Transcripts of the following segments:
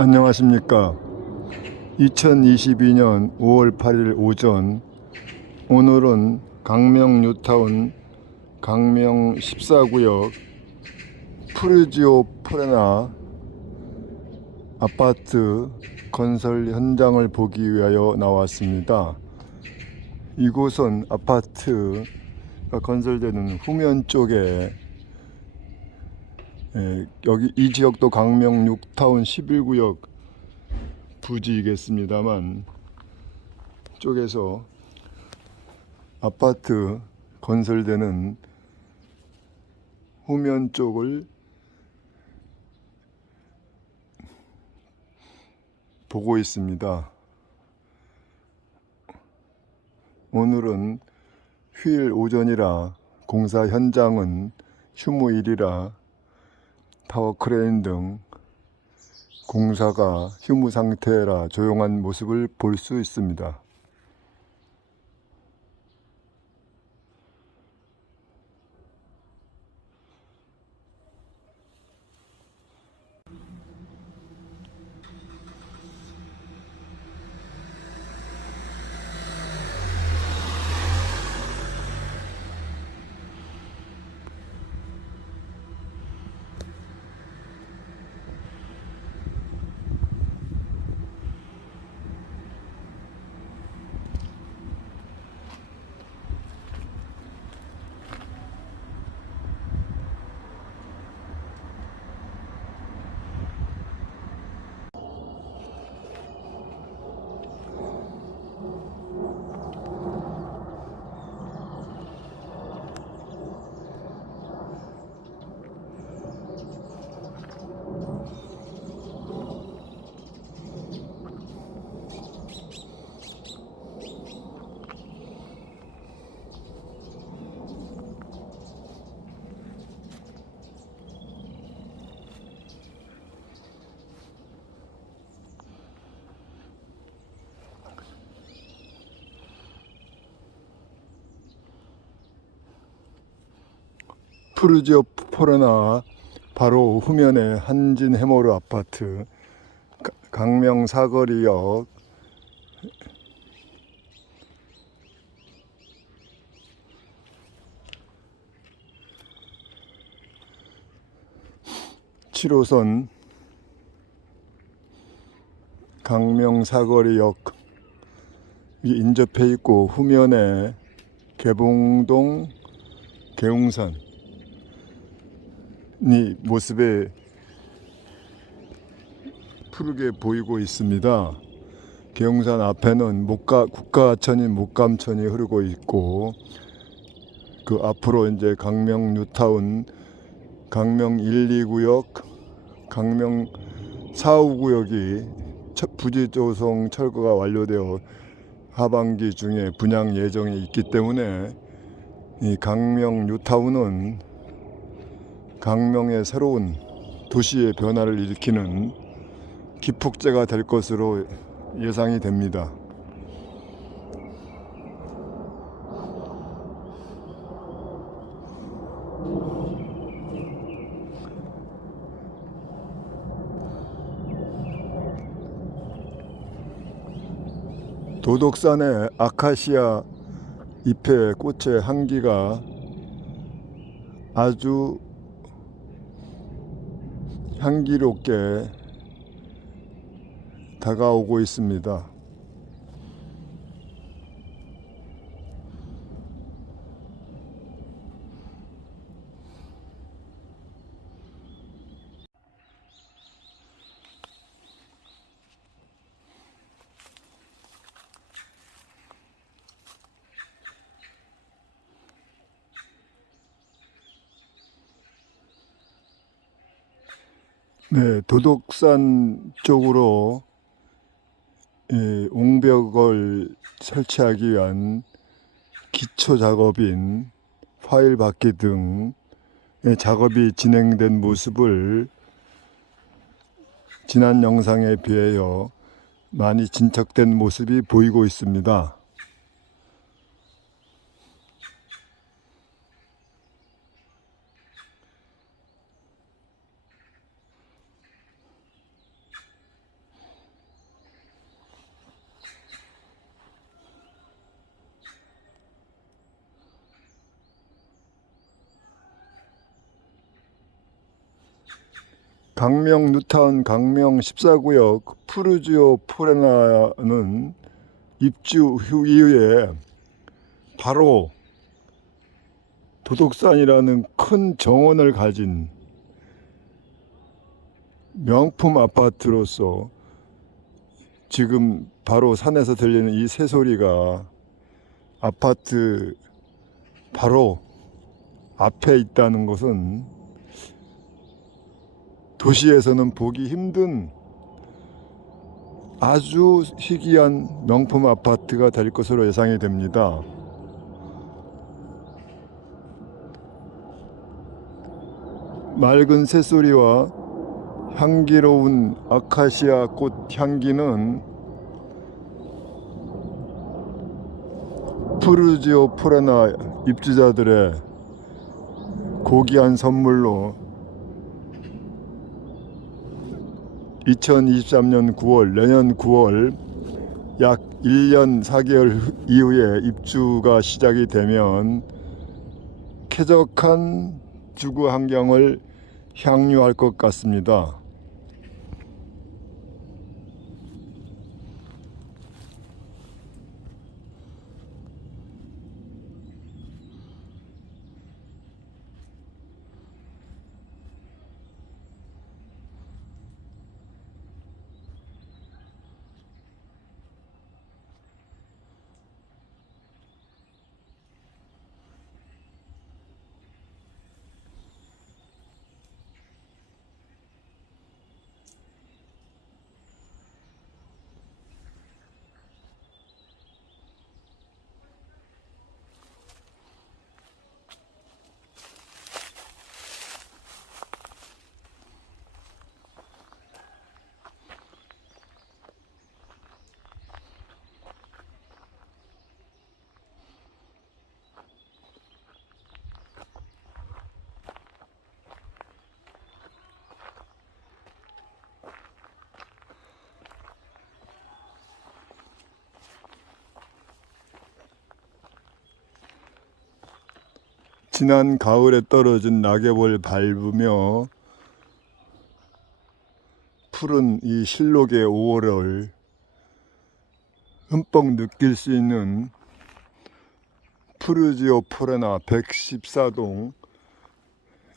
안녕하십니까. 2022년 5월 8일 오전 오늘은 강명 뉴타운 강명 14구역 푸르지오 프레나 아파트 건설 현장을 보기 위하여 나왔습니다. 이곳은 아파트가 건설되는 후면 쪽에 예, 여기 이 지역도 강명 6타운 11구역 부지이겠습니다만 쪽에서 아파트 건설되는 후면 쪽을 보고 있습니다. 오늘은 휴일 오전이라 공사 현장은 휴무일이라 타워 크레인 등 공사가 휴무 상태라 조용한 모습을 볼 수 있습니다. 푸르지오 포르나 바로 후면에 한진 해모르 아파트 가- 강명 사거리역. 칠호선 강명 사거리역. 이 인접해 있고 후면에 개봉동 개웅산. 이 모습에 푸르게 보이고 있습니다. 계용산 앞에는 목가 국가천인 목감천이 흐르고 있고 그 앞으로 이제 강명 뉴타운, 강명 1, 2구역, 강명 4, 5구역이 첫 부지 조성 철거가 완료되어 하반기 중에 분양 예정이 있기 때문에 이 강명 뉴타운은 강명의 새로운 도시의 변화를 일으키는 기폭제가 될 것으로 예상이 됩니다. 도덕산의 아카시아 잎의 꽃의 향기가 아주 향기롭게 다가오고 있습니다. 네, 도덕산 쪽으로 예, 옹벽을 설치하기 위한 기초 작업인 파일 받기 등 예, 작업이 진행된 모습을 지난 영상에 비하여 많이 진척된 모습이 보이고 있습니다. 강명 뉴타운 강명 14구역 푸르지오 포레나는 입주 후 이후에 바로 도덕산이라는 큰 정원을 가진 명품 아파트로서 지금 바로 산에서 들리는 이 새소리가 아파트 바로 앞에 있다는 것은 도시에서는 보기 힘든 아주 희귀한 명품 아파트가 될 것으로 예상이 됩니다. 맑은 새소리와 향기로운 아카시아 꽃 향기는 푸르지오 포레나 입주자들의 고귀한 선물로 2023년 9월, 내년 9월 약 1년 4개월 후- 이후에 입주가 시작이 되면 쾌적한 주거 환경을 향유할 것 같습니다. 지난 가을에 떨어진 낙엽을 밟으며 푸른 이 실록의 5월을 흠뻑 느낄 수 있는 푸르지오 포레나 114동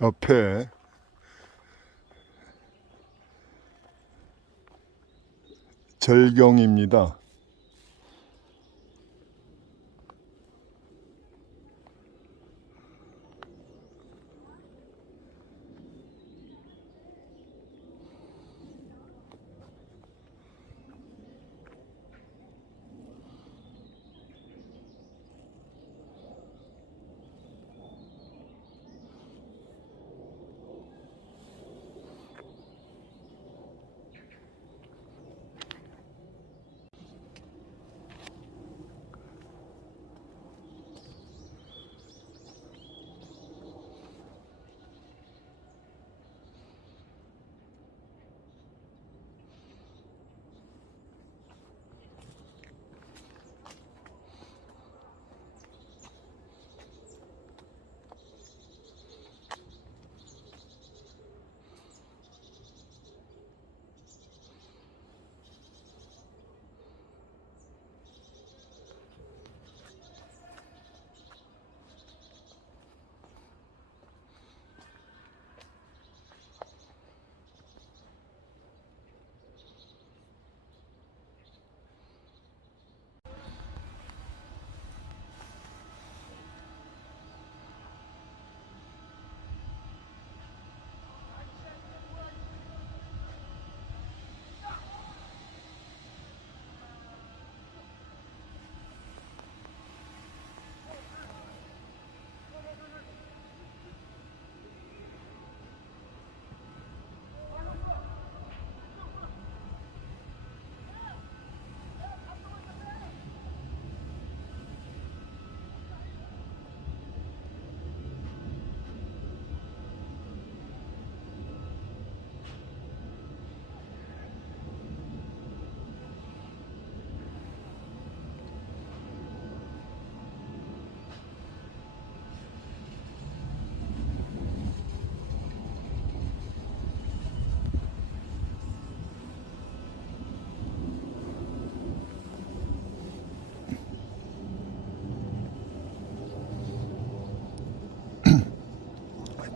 옆에 절경입니다.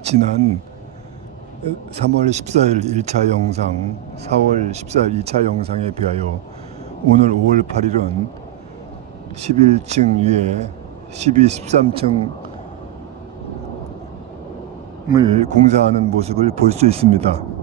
지난 3월 14일 1차 영상, 4월 14일 2차 영상에 비하여 오늘 5월 8일은 11층 위에 12, 13층을 공사하는 모습을 볼 수 있습니다.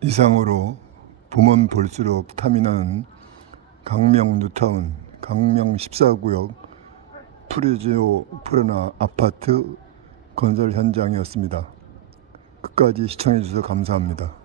이상으로 보면 볼수록 탐이 나는 강명 뉴타운, 강명 14구역 프리지오 프레나 아파트 건설 현장이었습니다. 끝까지 시청해 주셔서 감사합니다.